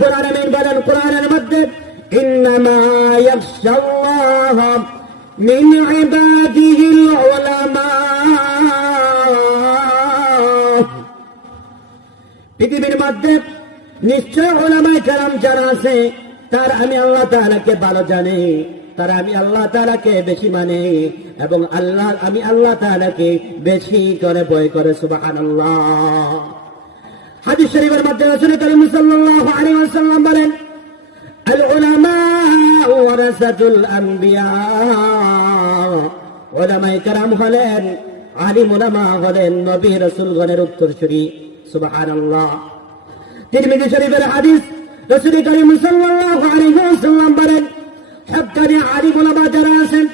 কোরআনের মধ্যে পৃথিবীর মধ্যে নিশ্চয় ওলামাই কালাম যারা আছে, তার আমি আল্লাহ তাআলাকে ভালো জানি, তারা আমি আল্লাহ তাআলাকে বেশি মানে এবং আল্লাহ, আমি আল্লাহ তাআলাকে বেশি করে বয় করে, সুবহানাল্লাহ। হাদিস শরীফের মধ্যে রাসূল করিম সাল্লাল্লাহু আলাইহি বলেন আল উলামা ওয়ারাসাতুল আম্বিয়া। ওলামায়ে কেরাম হলেন আলিম উলামা হলেন নবী রাসূলগণের উত্তরসূরি। সুবহানাল্লাহ। তিরমিজি শরীফের হাদিস রাসূল করিম সাল্লাল্লাহু আলাইহি বলেন হক্কানি আলিম উলামা যারা আছেন,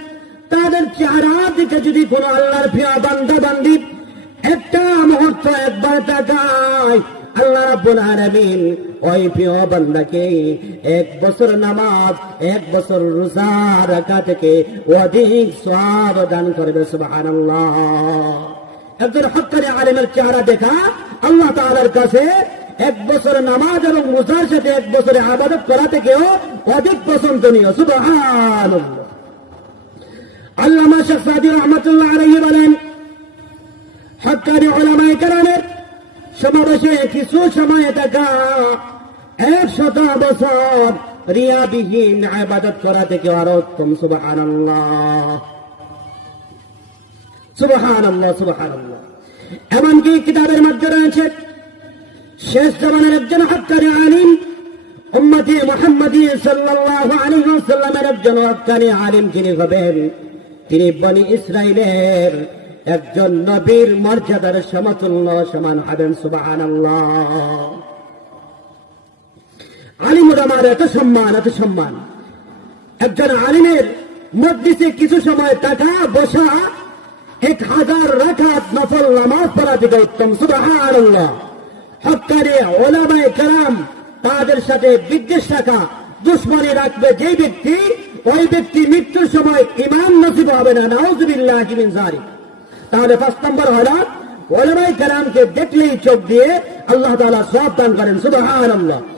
তাদের চেহারা দিকে যদি কোনো আল্লাহর প্রিয় বান্দা বান্দি একটা মুহূর্ত একবার তাকায় আল্লাহ রাব্বুল আলামিন, ওই প্রিয় বান্দাকে এক বছর নামাজ, এক বছর রোজা রাখা থেকে অধিক সওয়াব দান করবে, সুবহানাল্লাহ। একজন হক্কানি আলেমের চেহারা দেখা, আল্লাহ তাআলার কাছে এক বছর নামাজ এবং রোজার সাথে এক বছরে আবাদত করা থেকেও অধিক পছন্দনীয়, সুবহানাল্লাহ। আল্লামা শেখ সাদি রহমতুল্লাহ আলাইহি বলেন, হকানি ওলামাই কারণের সমাবেশে কিছু সময় থাকা এক শত বছর রিয়াবিহীন আবাদত করা থেকে আরও উত্তম সুবাহান সুবাহান সুবাহান এমনকি কিতাবের মধ্যে রয়েছে, শেষ জমানের একজন হকানি আলিম, উম্মতি মোহাম্মদী সাল্লাল্লাহু আলাইহি ওয়াসাল্লামের একজন হকানি আলিম যিনি হবেন, তিনি বনি ইসরায়েলের একজন নবীর মর্যাদার সমতুল্য সমান হবেন, সুবহানাল্লাহ। আলিমুর আমার এত সম্মান এত সম্মান। একজন আলিমের মধ্যে কিছু সময় টাকা বসা, এক হাজার রাখাত নফল নামাজ পড়া থেকে উত্তম, সুবহানাল্লাহ। হকারে ওলামায়ে কারাম তাদের সাথে বিদ্বেষ রাখা, দুশ্মনী রাখবে যে ব্যক্তি, ওই ব্যক্তি মৃত্যুর সময় ইমাম নসিব হবে না, নাউজুবিল্লাহ মিন জালিক তাহলে পাঁচ নম্বর হলো ওলামাই কালামকে দেখলেই চোখ দিয়ে আল্লাহ তালা সব দান করেন, সুবহানাল্লাহ।